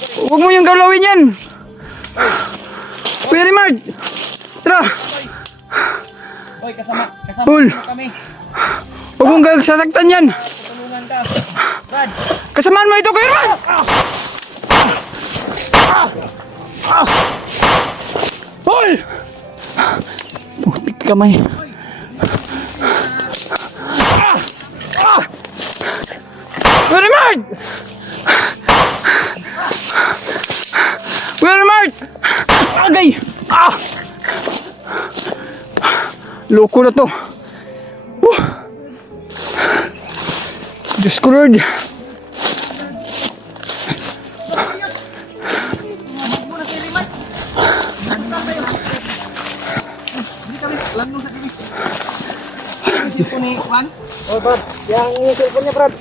Huwag mo yung galawin yan. Kuya Rimard. Tara. Hoy, kasama Paul. mo kami. Huwag mong sasaktan yan. Tulungan ka. Brad. Kasamaan mo ito, Kuya Rimard. Paul. Putik kamay. Kuya Rimard. Kuya Rimard. Agay. Loko na to. Diyos ko Lord. Cellphone ni Juan. Oh, Brad. Yang cellphone niya, Brad.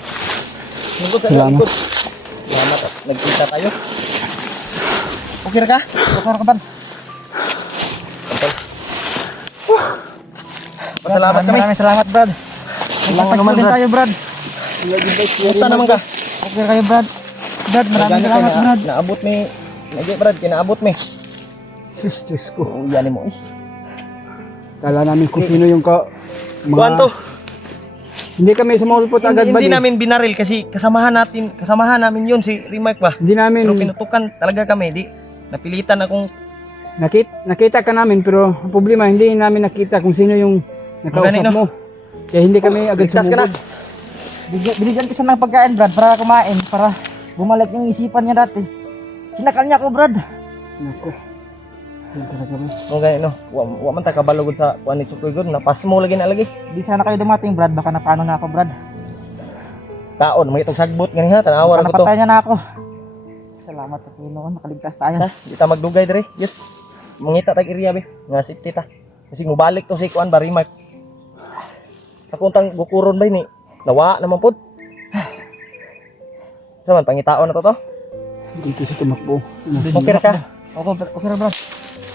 Salamat. Salamat. Nagkita tayo. Okay na ka? Okay na ka, Brad? Pasalamat kami. Maraming salamat, Brad. Walang naman tayo, Brad. Kumusta naman ka? Okay kayo, Brad. Brad, maraming salamat, Brad. Naabot mi. Lagi, Brad, kinaabot mi. Diyos ko. Uyan mo, eh. Kala namin kung sino yung Kuhan to. Hindi kami sumulpot agad ba? Hindi namin binaril kasi kasamahan namin yun si Rimac ba. Hindi namin. Pero pinutukan talaga kami, di napilitan akong nakita ka namin pero ang problema hindi namin nakita kung sino yung nakausap mo. Kaya hindi kami agad ligtas ka na. sumulpot. Binigyan ko siya ng pagkain, Brad, para kumain, para bumalik yung isipan niya dati. Sinakal niya ako, Brad. Nako. Yan talaga ba? No gani no. Wa man ta kabalugod sa kuan ni Tukoy gud, napas mo lagi na lagi. Di sana kayo dumating, Brad, baka napano na ako, Brad. Taon may itong sagbot gani ha, tanawa ra ko to. Napatay niya na ako. Salamat sa Panginoon, nakaligtas tayo. Ha, di ta magdugay dire. Yes. Mangita tag area be, nga safety ta. Kasi mubalik to si kuan ba Rimac. Ako tang gukuron ba ni. Nawa naman pod. Saman pangitaon na to. Dito sa tumakbo. Okay ra ka? Okay, Brad.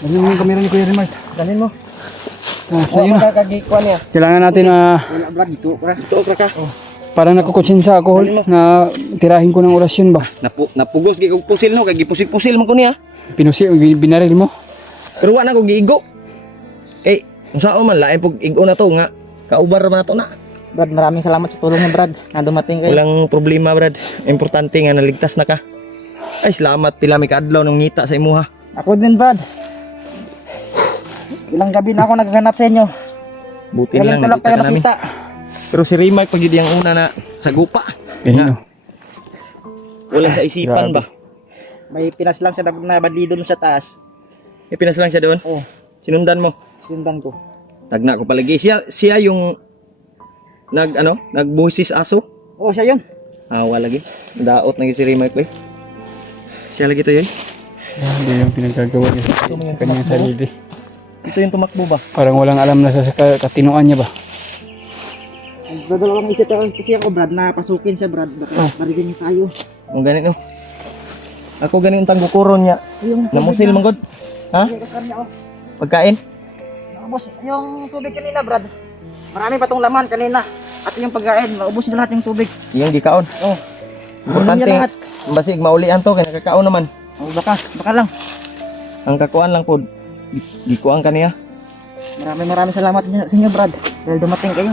Ano yung kamera ni Kuya Rimard? Dalhin mo. Sa'yo na. Kakagikuan niya. Kailangan natin Wala, Brad, dito, Brad. Ito ka. parang nakukutsinsa ako na tirahin ko ng orasyon ba. Napugos gi kog pusil no kay gipusil-pusil man ko niya. Pinusi, binaril mo. Pero wa na ko giigo. Kay unsao man lain pug igo na to nga kaubar man na to na. Brad, maraming salamat sa tulong mo, Brad, na dumating kayo. Walang problema, Brad. Importante nga naligtas na ka. Ay, salamat pila mi kaadlaw nung ngita sa imuha. Ako din, Brad. Ilang gabi na ako naghahanap sa inyo. Buti Galing lang ko lang kayo nakita ka namin. nakita. Pero si Rimac pag yung una na sagupa. Ganyan. Wala sa isipan ba? May pinas lang siya na bandido dun sa taas. May pinas lang siya doon. Oh, Sinundan mo. sinundan ko. Tagna ko palagi. Siya yung nagbuhisis aso. Oh, siya yun. Awa lagi. Daot na yun si Rimac ba? Siya lagi to yun. Hindi yung pinagkagawa niya sa kanyang sarili. Ito yung tumakbo ba? Parang walang alam na sa katinoan niya ba. Dadalawang isip kasi ako, Brad, na pasukin siya, Brad. Baka barigan niya tayo. Kung ganito. Ako ganito ang tanggukuron niya. Yung Namusil man god. Ha? Pagkain? Naubos yung tubig kanina, Brad. Marami pa tong laman kanina. At yung pagkain, naubos na lahat yung tubig. Yung gikaon. Oh. Importante. Lahat. Basig maulian to kay nakakaon naman. Oh, baka lang. Ang kakuan lang pod. Gikuan kaniya. Maraming salamat sa inyo, Brad. Dahil dumating kayo.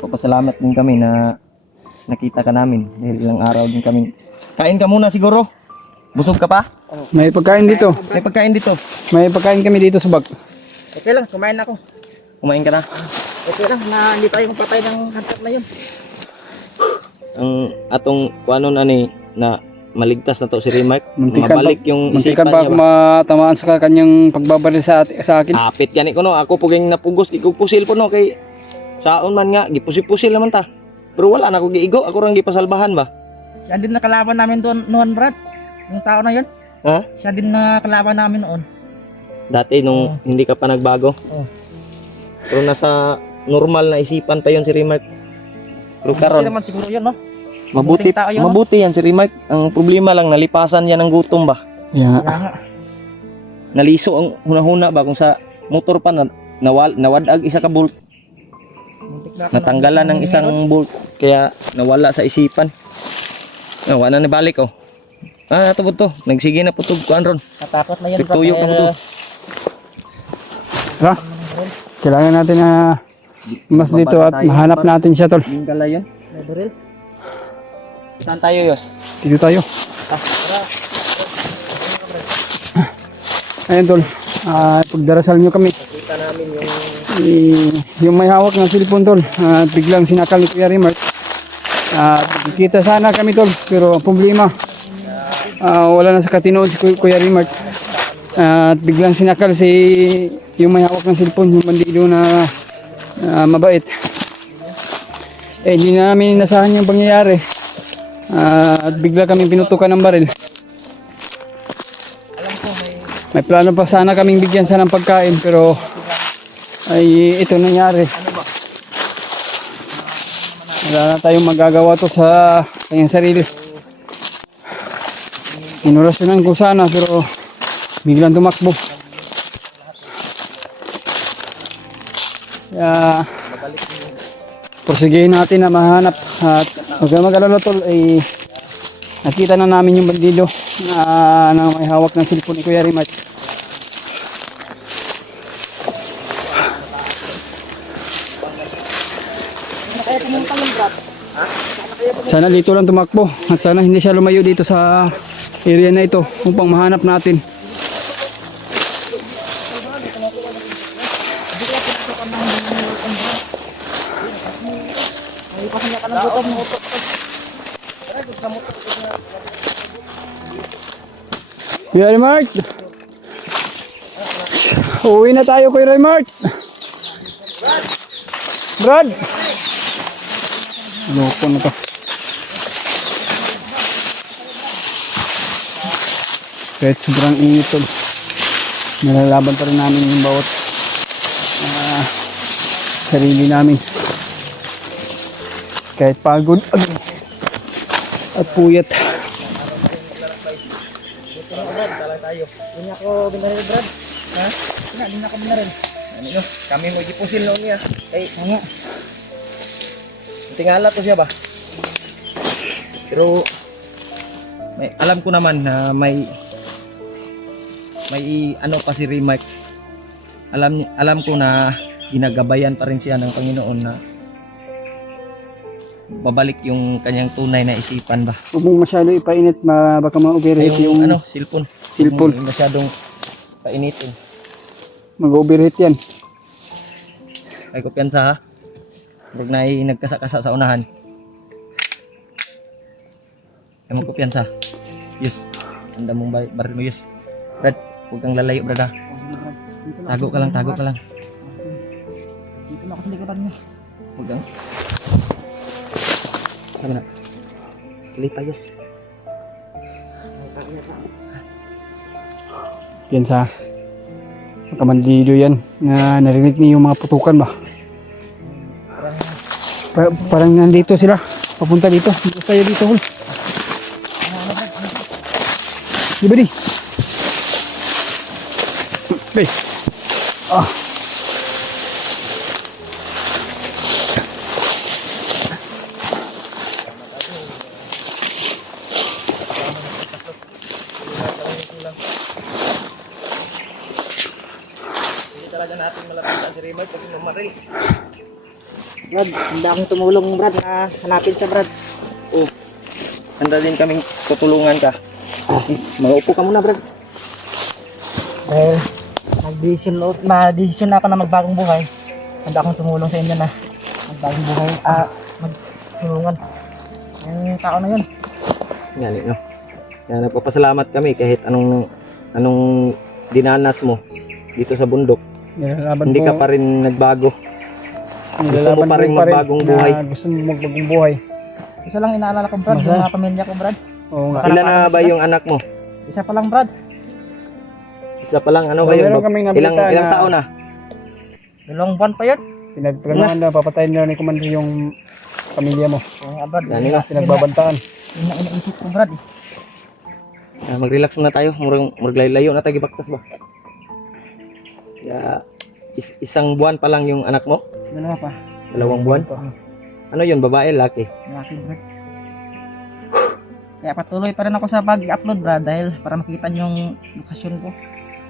Papasalamat din kami na nakita ka namin dahil ilang araw din kami. Kain ka muna siguro. Busog ka pa? May pagkain dito. May pagkain dito. May pagkain kami dito sa bag. Okay lang, kumain na ako. Kumain ka na. Okay lang na hindi tayo magpatay ng hantak na yun. Ang atong kuanon ani na maligtas na to si Rimac. Muntikan Mabalik yung Muntikan isipan pa niya ba? matamaan sa kanyang pagbabaril sa akin. Apit gani ko no. Ako puging napugos di ko pusil po no kay saon man nga gipusil-pusil naman ta. Pero wala na ko giigo. Ako rang gipasalbahan ba? Siya din nakalaban namin doon noon, Brad. Yung tao na yun. Ha? Siya din nakalaban namin noon. Dati nung hindi ka pa nagbago. Oh. Pero nasa normal na isipan pa yon si Rimac. Pero Hindi karon naman siguro yun, no? mabuti Mabuting tao yun, no? mabuti yan si Rimac. Ang problema lang nalipasan yan ng gutom ba. Yeah. Kaya nga. Naliso ang hunahuna ba kung sa motor pa nawadag isa ka bolt. Muntik na ako Natanggalan ng isang bolt kaya nawala sa isipan. Wala na nabalik oh. natubod to. Nagsige na putog kuan ron. Natakot na yun, Brad. Nagtuyok na putog. Tara. Kailangan natin na mas dito at mahanap natin siya, tol. Yung gala yun. May baril. Saan tayo, Yos? Dito tayo. Ayan, tol. Pagdarasal nyo kami. Kita namin yung Yung may hawak ng cellphone, tol. Biglang sinakal ni Kuya Rimart. Kita sana kami, tol. Pero ang problema, wala na sa katinood si Kuya Rimart. At biglang sinakal si yung may hawak ng cellphone, yung bandido na mabait. Hindi namin inasahan yung pangyayari. At bigla kami pinutukan ng baril. May plano pa sana kaming bigyan sana ng pagkain, pero ay ito nangyari. Wala na tayong magagawa to sa kanyang sarili. Inurasyonan ko sana, pero biglang tumakbo. Kaya porsigihin natin na mahanap. At huwag kang mag-alala, tol, ay nakita na namin yung bandido na may hawak ng cellphone ni Kuya Rimart. Sana dito lang tumakbo at sana hindi siya lumayo dito sa area na ito upang mahanap natin. Kuya Rimart! Uwi na tayo, Kuya Rimart! Brad! Loko na to. Kahit sobrang init tol, nilalaban pa rin namin yung bawat sarili namin. Kahit pagod at puyat. Hindi ako binaril, Brad. Ha? Hindi na ako binaril. ano yun? Kami mo gipusin noon niya. Ay, Nga. tingala to siya ba? Pero alam ko naman na may ano pa si Remark. Alam ko na ginagabayan pa rin siya ng Panginoon na babalik yung kanyang tunay na isipan ba. Huwag mong masyado ipainit, baka ma-overheat yung ano, cellphone. cellphone. Huwag masyadong painitin. Mag-overheat yan. Ay kumpiyansa ha. Huwag na nagkasa-kasa sa unahan. Ay mo kumpiyansa. Yes. Handa mong baril mo, yes. Brad, huwag kang lalayo, Brad ha. Tago ka lang, tago ka lang. Dito na ako sa likuran niya. Huwag kang. Sama na. Silipa, yes. Yan sa pagkamandido yan na narinig niyo yung mga putukan ba? Parang nandito sila. Papunta dito. Dito tayo dito, hul. Di ba di? Hey. Hindi talaga natin malapitan si Remark pag mamaril. Brad, handa akong tumulong, Brad, na hanapin siya, Brad. Oh. Handa din kaming tutulungan ka. Maupo ka muna, Brad. Dahil nag-decision na ako na magbagong buhay. Handa akong tumulong sa inyo na magbagong buhay. Tulungan. Yung tao na yun. Yan, no? Yan, nagpapasalamat kami kahit anong dinanas mo dito sa bundok. Nilalaban Hindi ko, ka pa rin nagbago. Gusto mo nilalaban pa rin ko magbagong na buhay. Gusto mo magbagong buhay. Isa lang inaalala ko, Brad, Masa? yung mga pamilya ko, Brad. Oo nga. Ilan na ba yung anak mo? Isa pa lang, Brad. Isa pa lang, ano So, kayo? meron kaming nabita Ilang na- taon na? 2 buwan pa yun. Pinagplanuhan na papatayin na ni Commander yung pamilya mo. Oo nga, Brad. Yan nga. Pinagbabantaan. Yun na iniisip ko, Brad. Mag-relax muna tayo. Maglaylayo na tayo gibaktas ba? Ya, isang buwan pa lang yung anak mo? 2 pa. 2 buwan? Ano yun, babae, laki? Laki, Brad. Kaya patuloy pa rin ako sa pag-upload brad dahil para makita niyo yung lokasyon ko.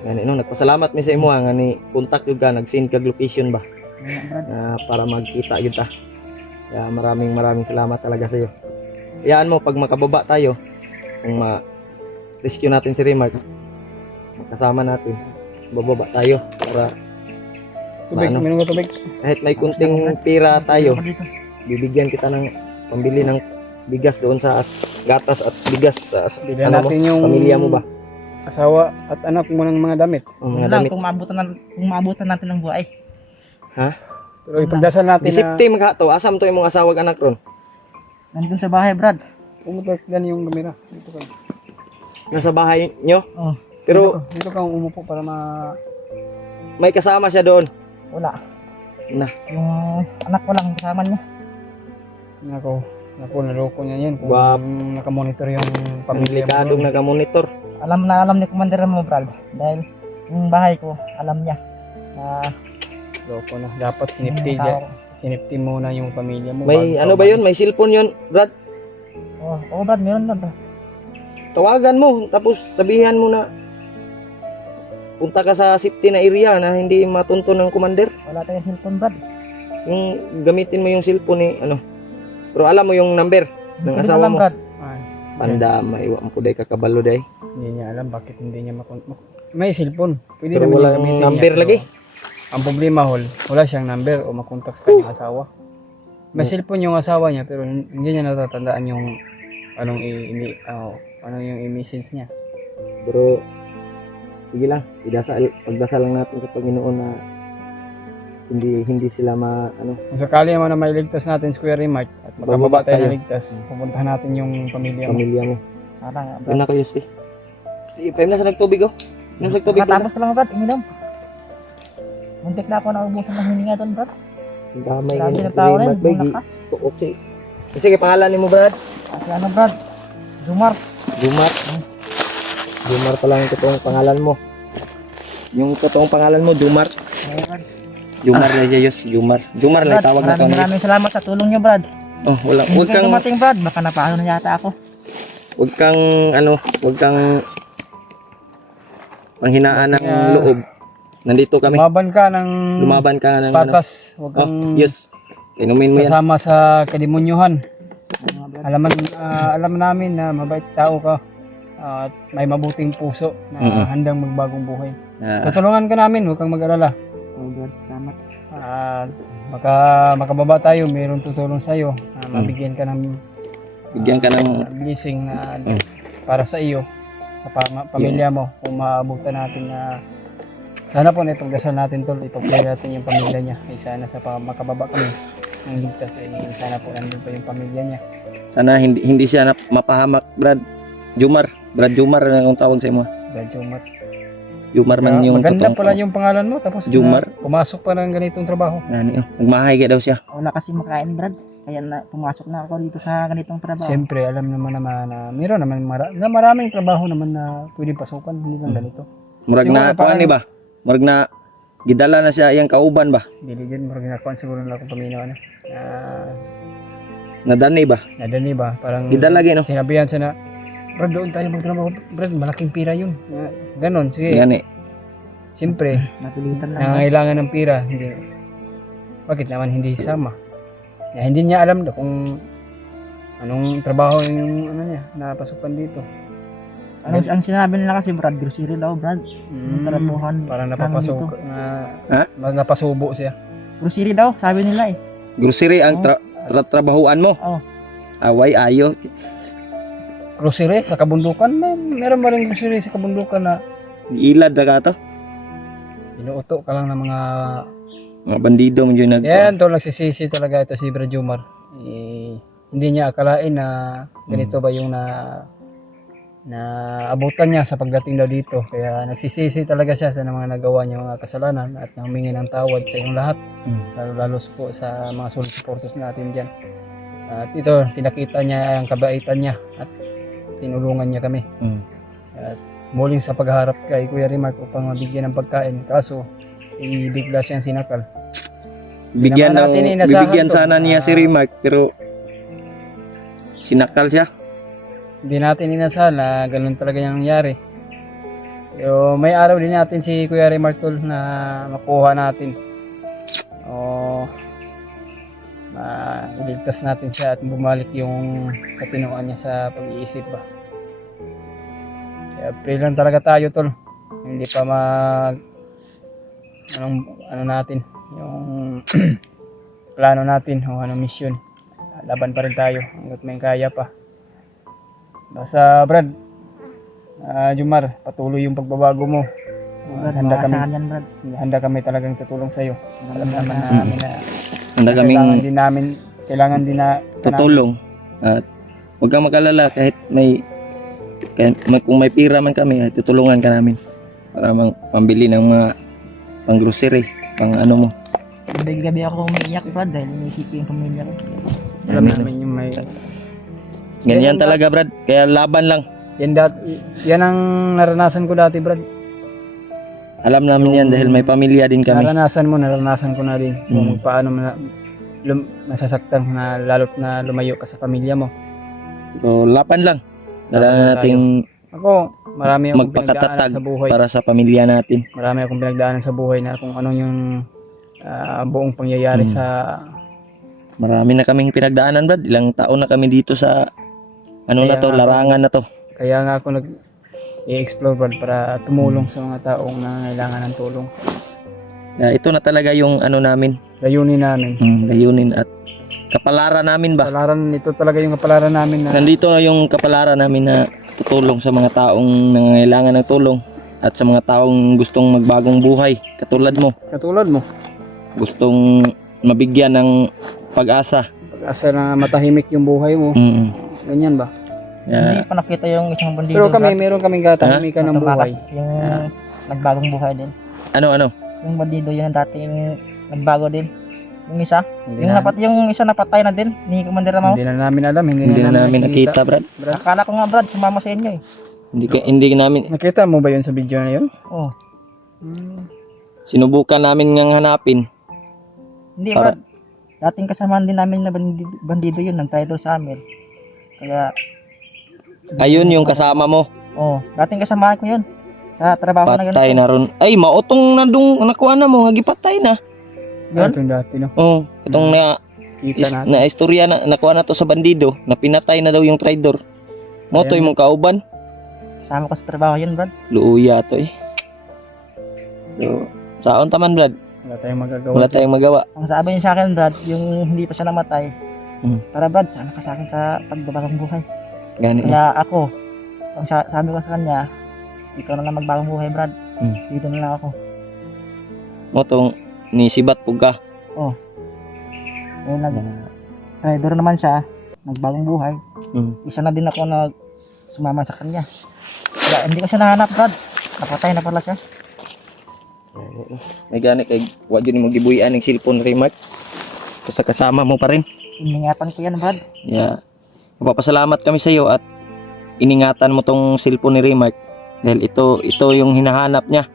Gani no, nagpasalamat mi sa imo nga ni contact jud ka, nag-send kag location ba Ayan, brad. para magkita kita. Kaya maraming salamat talaga sa iyo. Iyaan mo pag makababa tayo, kung ma-rescue natin si Remark, makasama natin, bababa tayo para Tubig, ano? minum ka tubig. kahit may kunting pira tayo, Ako dito. bibigyan kita ng pambili ng bigas doon sa gatas at bigas sa Bilhan ano mo, natin yung pamilya mo ba? asawa at anak mo ng mga damit. Ang Yun mga lang, damit. kung maabutan natin ng buhay. Pero ipagdasal natin na Disipti maghato, asam to imong asawag anak ron. Nandun sa bahay, brad. umutot yan yung kamera. Dito ka. Nasa bahay nyo. Oh, Pero Dito ka umupo para may kasama siya doon. wala. Na, Yung anak ko lang kasama niya. Nako, naloko niya yan kung Wap. nakamonitor yung ang pamilya mo. delikadong nagamonitor. Alam ni Commander mo, brad. Dahil yung bahay ko, alam niya. Loko na. Dapat sinipti yung asawa ko. sinipti muna yung pamilya mo. May bago ano ka ba yun? umalis. May cellphone yun, Brad. Oo, brad, meron na, brad. Tawagan mo, tapos sabihan mo na punta ka sa safety na area na hindi matunto ng commander. Wala tayong cellphone, brad. Yung gamitin mo yung cellphone ni ano. Pero alam mo yung number ng Hindi ko asawa alam, mo. brad. Ay, Panda, maiwan po day kakabalo day. hindi niya alam bakit hindi niya may cellphone. Pwede Pero naman wala niya gamitin yung number niya, lagi. pero ang problema wala siyang number o makontak sa kanyang asawa. May cellphone yung asawa niya pero hindi niya natatandaan yung ano yung i-message niya. Pero sige lang, pagdasal lang natin sa Panginoon na hindi sila Kung sakali naman na mailigtas natin si Kuya Remark at makababa tayo na ligtas, pupuntahan natin yung pamilya mo. pamilya mo. Sana nga, Yun brad. na kayo, Spi. Sige, pwede na sa nagtubig oh. Inom sa tubig ko na. Matapos ko lang, brad. Uminom. Muntik na ako naubusan ng hininga doon, brad. Ang damay Grabe ganyan na si tao rin. Remark, bay. Malakas. Okay. Sige, pangalan mo, Brad. Kasi ano, brad? Jumar. Jumar. Jumar pa lang yung totoong pangalan mo. Yung totoong pangalan mo, Jumar. Ayan, brad. Jumar na Jeyos, Jumar. Jumar na Brad, tawag na kang. maraming salamat sa tulong niyo, brad. Oh, wala. Hindi Huwag kayo kang dumating, brad. Baka napaano na yata ako. huwag kang panghinaan ng Yeah. loob. Nandito kami. Lumaban ka ng Patas. Huwag Oh, kang yes. Inumin mo yan. sasama sa kademonyuhan. Ano, brad? Alam namin na mabait tao ka at may mabuting puso na handang magbagong buhay. Ah, Tutulungan ka namin, huwag kang mag-alala. Oh, brad. Salamat. Makababa tayo, mayroong tutulong sa iyo. Mabigyan ka ng bigyan ka ng blessing na para sa iyo, sa pamilya mo. Kung maabutan natin na sana po na ipagdasal natin tol, ipag-pray natin yung pamilya niya. Ay sana sa makababa kami ng ligtas, ay sana po nandun pa yung pamilya niya. sana hindi siya mapahamak, Brad. Jumar. Brad Jumar na ang tawag sa imo. Brad Jumar. Jumar man yung Maganda totoong pala yung pangalan mo, tapos Jumar. pumasok pa ng ganitong trabaho. Nagmahay daw siya. Wala kasi makain, brad. Kaya pumasok na ako dito sa ganitong trabaho. Siyempre, alam naman na mayroon naman maraming trabaho naman na pwedeng pasukan, hindi lang ganito. Murag Siguro na parang- kuan ni ba? Murag na gidala na siya iyang kauban ba? Dili dyan, marag nakuha siguro nila kung paminaw na. Nadani ba? Nadali ba? Parang Gidala lagi no. sinabihan siya na, Brad, doon tayo magtrabaho. Brad, malaking pira yun. Ganon, sige. Gani. Siyempre, Napilitan lang. nangangailangan ng pira. Hindi. Bakit naman hindi sama? Hindi niya alam daw kung anong trabaho yung napasukan dito. Ang sinabi nila kasi, brad, grocery daw, brad. Trabuhan. Parang namin napapasok, Ha? napasubo siya. Grocery daw, sabi nila eh. Grocery ang trabahuan mo. Oo. Away ayo. Grocery sa kabundukan, meron ba rin grocery sa kabundukan na Ilad na ka to. inuuto ka lang ng mga... Mga bandido mo yun Yan, to nagsisisi talaga ito si Brad Jumar. Hindi niya akalain na ganito ba yung na abutan niya sa pagdating daw dito. Kaya nagsisisi talaga siya sa mga nagawa niya mga kasalanan at humingi ng tawad sa inyong lahat. Lalo po sa mga solid supporters natin dyan. At ito, pinakita niya ang kabaitan niya at tinulungan niya kami. At muling sa pagharap kay Kuya Remark upang mabigyan ng pagkain. Kaso, bigla siyang sinakal. Bigyan naman natin ng inasahan bibigyan to. sana niya si Remark pero sinakal siya. hindi natin inasal na ganun talaga yung nangyari. Pero may araw din natin si Kuya Ray Martol na makuha natin. O iligtas natin siya at bumalik yung katinoan niya sa pag-iisip ba. Kaya pray lang talaga tayo tol. Hindi pa ano natin yung plano natin o anong mission. Laban pa rin tayo hanggat may kaya pa. Basta Brad, Jumar, patuloy yung pagbabago mo. Brad, Handa kami. maasahan yan, Brad. Handa kami talagang tutulong sa iyo. Alam naman namin na Handa kailangan din na tutulong. At huwag kang mag-alala kahit kung may pira man kami, ay tutulungan ka namin para pambili ng mga pang grocery, pang ano mo. Gabi ako umiiyak, Brad, dahil iniisip ko yung pamilya ko. alam namin yung may Ganyan talaga, Brad. Kaya laban lang. yan ang naranasan ko dati, Brad. Alam namin yan dahil may pamilya din kami. Naranasan ko na rin kung paano masasaktan na lalo't na lumayo ka sa pamilya mo. So, laban lang. Kailangan nating Ako, marami akong magpakatatag pinagdaanan sa buhay. para sa pamilya natin. Marami akong pinagdaanan sa buhay na kung anong yung buong pangyayari sa Marami na kaming pinagdaanan, Brad. Ilang taon na kami dito sa larangan na to. kaya nga ako i-explore, Brad, para tumulong sa mga taong nangangailangan ng tulong. Kaya ito na talaga yung namin, Layunin namin. layunin at kapalaran namin ba. Ito talaga yung kapalaran namin na Nandito na yung kapalaran namin na tutulong sa mga taong nangangailangan ng tulong at sa mga taong gustong magbagong buhay katulad mo. katulad mo. Gustong mabigyan ng pag-asa. Pag-asa na matahimik yung buhay mo. Ganyan ba? Hindi Kaya, pa nakita yung isang bandido, Pero Brad. meron kaming katahimikan ng buhay. Yung nagbagong buhay din. ano? Yung bandido yun ang dating nagbago din. Yung isa, Hindi yung isa napatay na din ni Commander Ramao. Hindi na namin alam. Hindi na namin nakita, Brad. Akala ko nga, Brad, sumama sa inyo eh. Hindi namin Nakita mo ba yun sa video na yun? Oh. sinubukan namin ngang hanapin. Hindi, Para- Brad. Dating kasamaan din namin na bandido yun, nag-title sa amin. Kaya, Ayun yung kasama mo. dating kasamaan ko yun. Sa trabaho na Patay ganito. na ron. Ay, maotong nandung nakuha na mo, nga gipatay na. Yun? Itong dati, no? Oh, katong Kita natin. na istorya na nakuha na to sa bandido, na pinatay na daw yung traidor. Mo to Ayan. imong kauban. Kasama ko sa trabaho yun, Brad. Luuya to eh. So, saon taman, Brad. Wala tayong magagawa. Wala tayong magawa. Ang sabi niya sa akin, Brad, yung hindi pa siya namatay. Para, Brad, sama ka sa akin sa pagbabagong buhay. Gani. Kaya ako, ang sabi ko sa kanya, ikaw na lang magbagong buhay, Brad. Dito na lang ako. Mo tong ni sibat pug ka. Ayun lang. Trader naman siya, nagbagong buhay. Isa na din ako na sumama sa kanya. Kaya hindi ko siya nahanap, Brad. Napatay na pala siya. May gani kay wa gyud mo gibuyan ning cellphone remark. Kasi kasama mo pa rin. Iningatan ko yan, Brad. Yeah. Magpapasalamat kami sa iyo at iningatan mo tong cellphone ni Remark dahil ito yung hinahanap niya.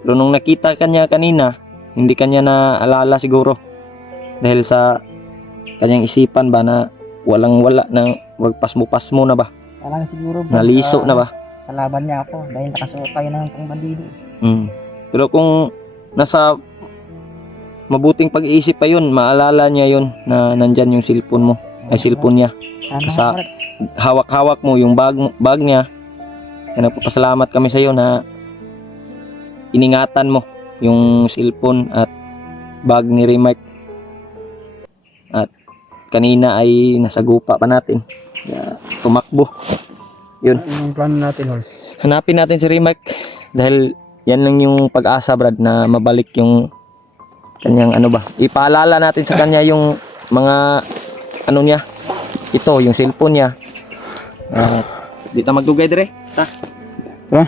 Pero nung nakita kanya kanina, hindi kanya naalala siguro dahil sa kanyang isipan ba na walang-wala na wagpasmo-pasmo na ba? Kala na siguro, Brad. Naliso na ba? Kalaban niya ako dahil nakasuot tayo ng pangbandido. Pero kung nasa mabuting pag-iisip pa yun, maalala niya yun na nandyan yung cellphone mo, ay cellphone niya. Sana, Sa- Brad. Hawak-hawak mo yung bag niya. Kaya nagpapasalamat kami sa iyo na iningatan mo yung cellphone at bag ni Remark. At kanina ay nasa gupa pa natin. Kaya tumakbo. Yun. Yung plano natin, Hol. Hanapin natin si Remark dahil yan lang yung pag-asa, Brad, na mabalik yung kanyang ipaalala natin sa kanya yung mga niya. Ito, yung cellphone niya. Di ta magdugay dire. Ta. Tara.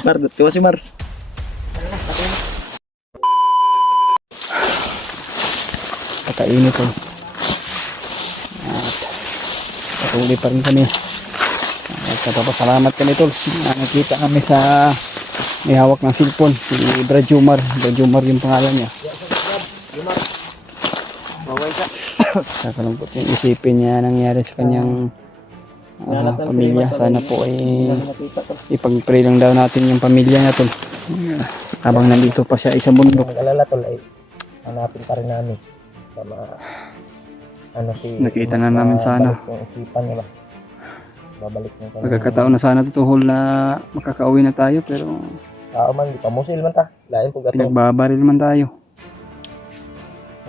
Mar, tiwa si Mar. Pagkainit, Hol. patuloy pa rin kami. Nagpapasalamat kami tol. Nakita kami sa may hawak ng cellphone, si Brad Jumar. Brad Jumar yung pangalan niya. Bawal ka. Kakalungkot yung isipin niya nangyari sa kanyang pamilya. Sana po ay ipag-pray lang daw natin yung pamilya niya tol. Habang nandito pa siya isang bundok. Mag-alala tol ay hanapin pa rin namin. Sama Nakita na namin sana. Babalik yung isipan niya ba? Babalik yung kanyang Magkakataon na sana tutuhol na makakauwi na tayo pero tao man, di pa musil man ta. Lain po gato. pinagbabaril man tayo.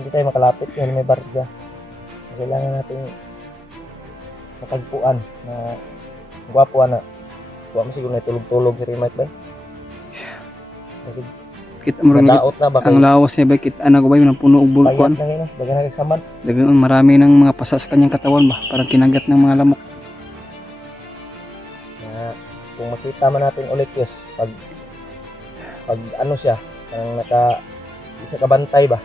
Hindi tayo makalapit yun, may barya. Kailangan natin matagpuan na gwapo na. Huwag mo siguro na tulog-tulog si Rimac ba? Kasi Kita mo rin nadaot na ba? ang lawas niya ba kita ko ba yung puno ug Bayat bulkon. na yun, dagan na kagsamad. Dagang marami ng mga pasa sa kanyang katawan ba, parang kinagat ng mga lamok. Na kung makita man natin ulit yun, pag ano siya, parang isa kabantay ba?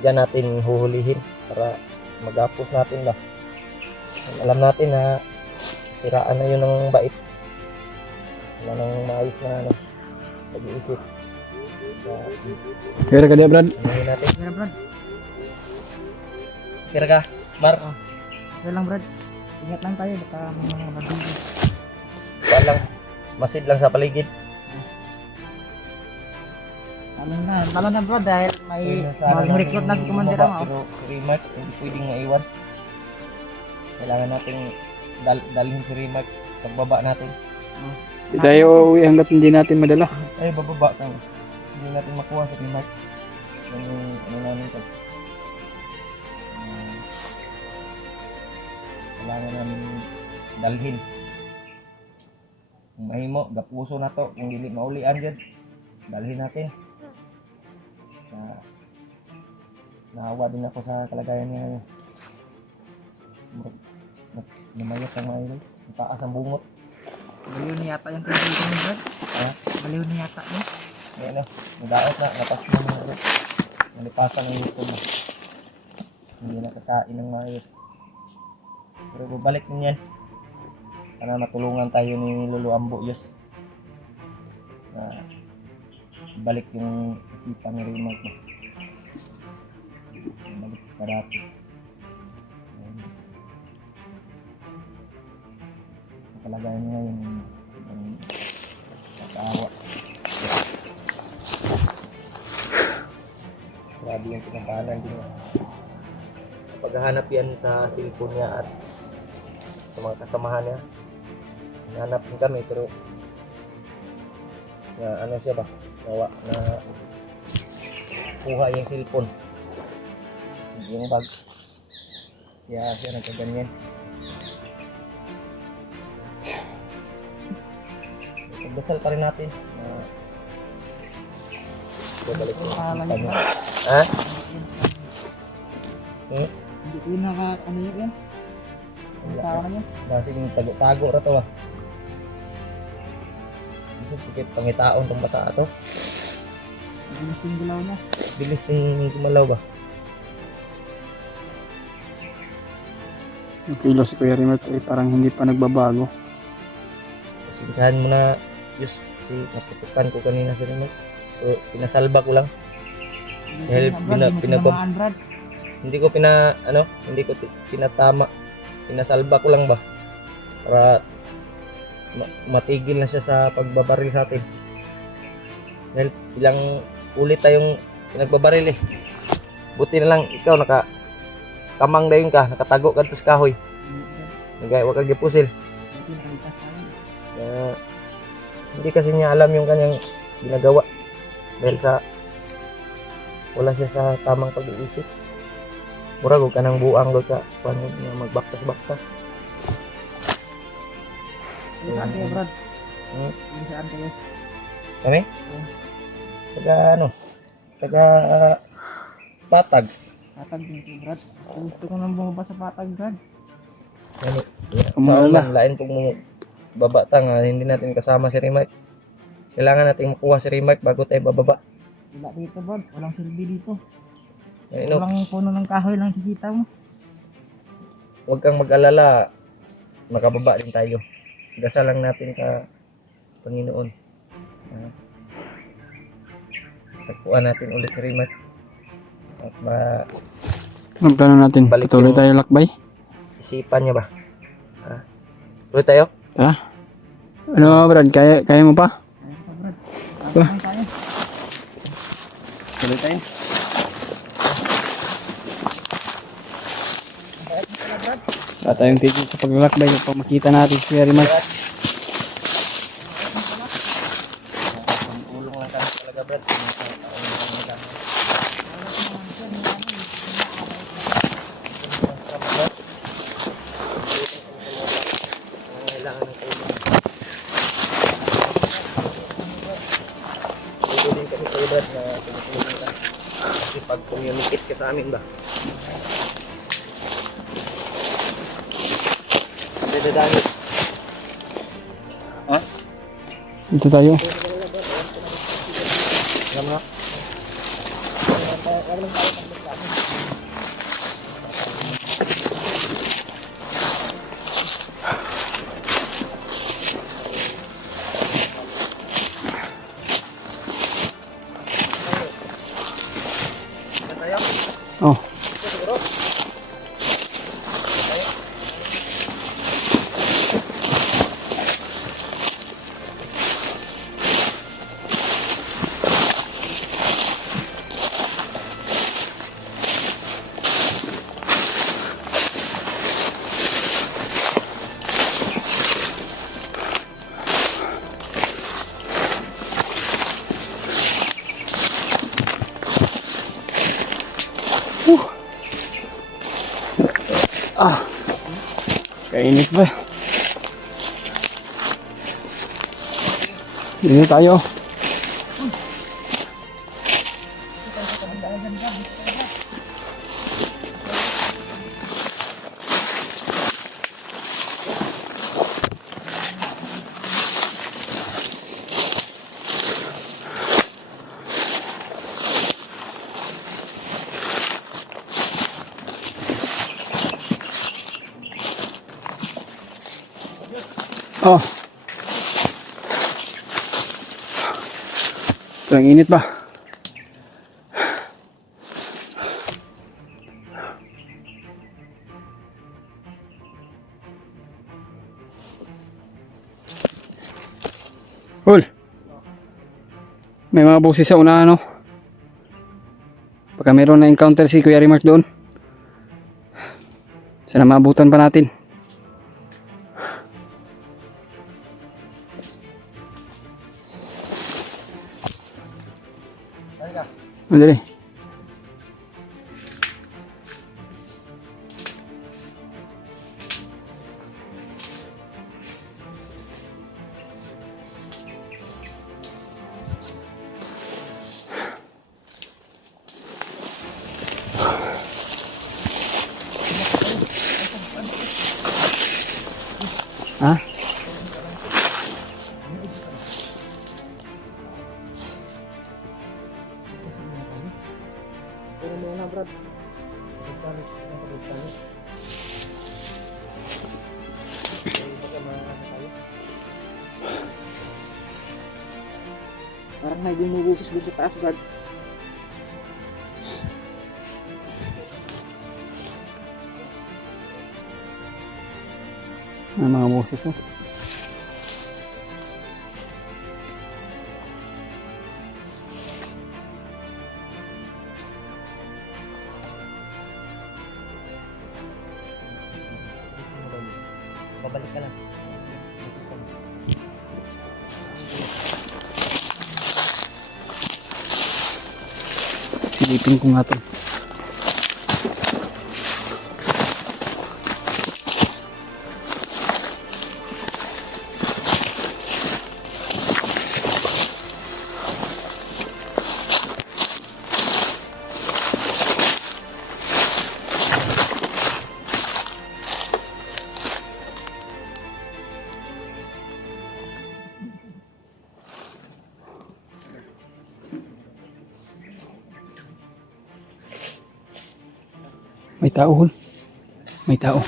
Diyan natin huhulihin para magapos natin ba. Alam natin na siraan na yun ng bait. Wala nang maayos na pag-iisip. Kaya ka dia Brad. Ano natin? Kaya Brad, Kira ka, Mar. kaya lang Brad. Ingat lang tayo, baka may mga bandito. Walang masid lang sa paligid. Talo na Brad dahil may bagong recruit na si Commander Ama. Pero si Rimac, hindi pwedeng maiwan. Kailangan nating dalhin si Rimac pagbaba natin. Di tayo uwi hanggat hindi natin madala. Ay, bababa ka. Hindi natin makuha sa Rimac. Yung ano namin pag kailangan namin dalhin. Kung mahimo, gapuso na to. Kung hindi maulian dyan, dalhin natin. Naawa din ako sa kalagayan niya ngayon. Namayat ang mga ilay. Taas ang bungot. Baliw na yata yung pinagay ni Brad. Ha? Baliw na yata no? Ayan na. Nadaot na. Napas na mga ito. Nalipasan ang ito na. Hindi nakakain ng maayos. Pero babalik din yan. Sana matulungan tayo ni Lolo Ambo Yus. Na balik yung isipan ni Rimac mo. Balik sa dati. Ang kalagayan niya yung nakaawa. Grabe yung pinapahanan din niya. Paghahanap yan sa cellphone niya at sa mga kasamahan niya. Hinahanap din kami pero na ano siya ba? Nawa na kuha yung cellphone. Yung bag. Kaya siya nagkaganyan. Pagdasal pa rin natin na babalik yung isipan niya. Ha? Hindi ko yun ano yun? Ang tao na yun. Nasing tago-tago ra to ah. Gusto pikit pangitaon tong bata to. Hindi yung singgulaw niya. Bilis ning gumalaw ba? Yung kilo si Kuya Rimac ay parang hindi pa nagbabago. Pasensyahan mo na, Diyos, kasi naputukan ko kanina si Rimac. So, pinasalba ko lang. Dahil pinabamaan Brad. Hindi ko hindi ko pinatama. Pinasalba ko lang ba? Para matigil na siya sa pagbabaril sa atin. Dahil ilang ulit tayong pinagbabaril eh. Buti na lang ikaw kamang dayon ka, nakatago ka sa kahoy. Wag kang gipusil. Hindi kasi niya alam yung kanyang ginagawa. Dahil wala siya sa tamang pag-iisip. Murag ka nang buang ka, paano na magbaktas-baktas. Saan kayo Brad? Hmm? Saan kayo? Kami? Taga Patag. Patag din kayo Brad. Gusto ko nang bumaba sa Patag Brad. Ano? Umalala. Sa lain kung babata nga, hindi natin kasama si Rimac. Kailangan natin makuha si Rimac bago tayo bababa. Wala dito Brad. Walang silbi dito. Ano? Walang puno ng kahoy lang kikita mo. huwag kang mag-alala, makababa din tayo. Dasal lang natin sa Panginoon. Tagpuan natin ulit si Rimat. At Ang plano natin, Balik patuloy yung- tayo lakbay. isipan niya ba? Tuloy tayo? Tara. Ano Brad, kaya mo pa? Ba? Tuloy tayo. Wala tayong tigil sa paglalakbay pag makita natin si Kuya Rimar. Ulong lang kami talaga, Brad. Kailangan ng tulong. Dito din kami kayo, Brad, na tumutulong ka. Kasi pag communicate ka sa amin ba? Dito dami. Ha? Dito tayo. Alam mo? Oh. Ah. Kainit ba? Dito tayo. Oh. Ang init ba? Hul. May mga boses sa unahan, no? Baka meron na encounter si Kuya Rimar doon. Sana maabutan pa natin. Madali. Ha? Pero muna, Brad. Parang may bumubusis dito sa taas, Brad. May mga boses, oh. Babalik ka lang. Silipin ko nga to. May tao, Hul. May tao.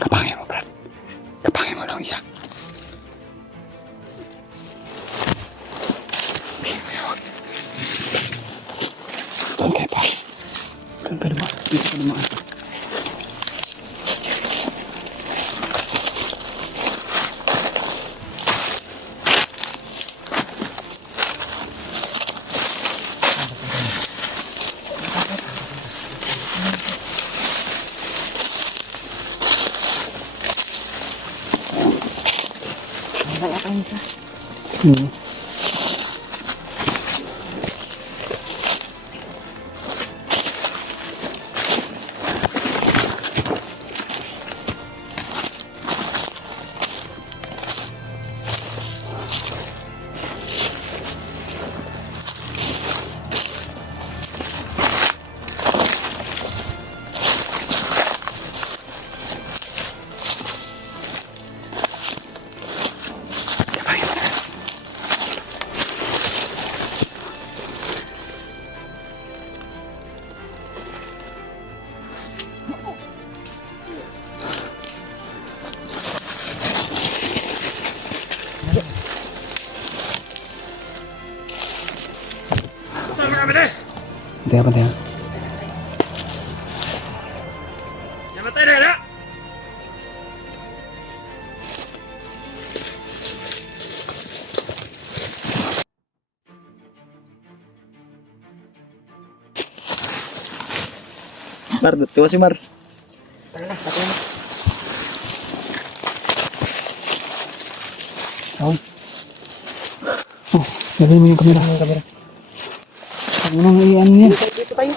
Kapangin mo, Brad. Kapangin mo lang isa. Doon kayo pa. Doon ka naman. Dito ka naman. Ay, apa yung isa? Teka pa, teka. Mar, tuwa si Mar. Oh, lagay mo yung kamera. Ano nang iyan yan? Dito tayo.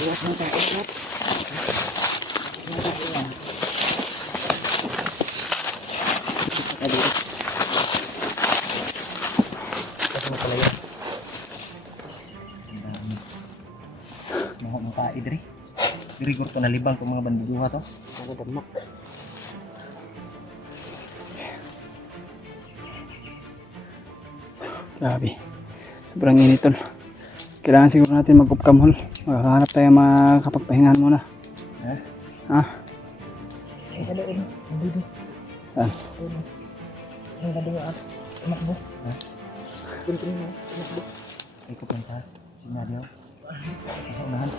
Iwas na tayo. Mga mukha idri. Dirigor ko na libang kung mga bandiduha to. Ako damak. Grabe. Sobrang init tol. Kailangan siguro natin mag-upcam hol. Makakahanap tayo makakapagpahingahan muna. Ha? Ha? Ay, sa loob. Dito. Saan? Ang ganda yung tumakbo. Ha? Kunting mo. Tumakbo. Ay, ko sa sinadyo. Sa unahan.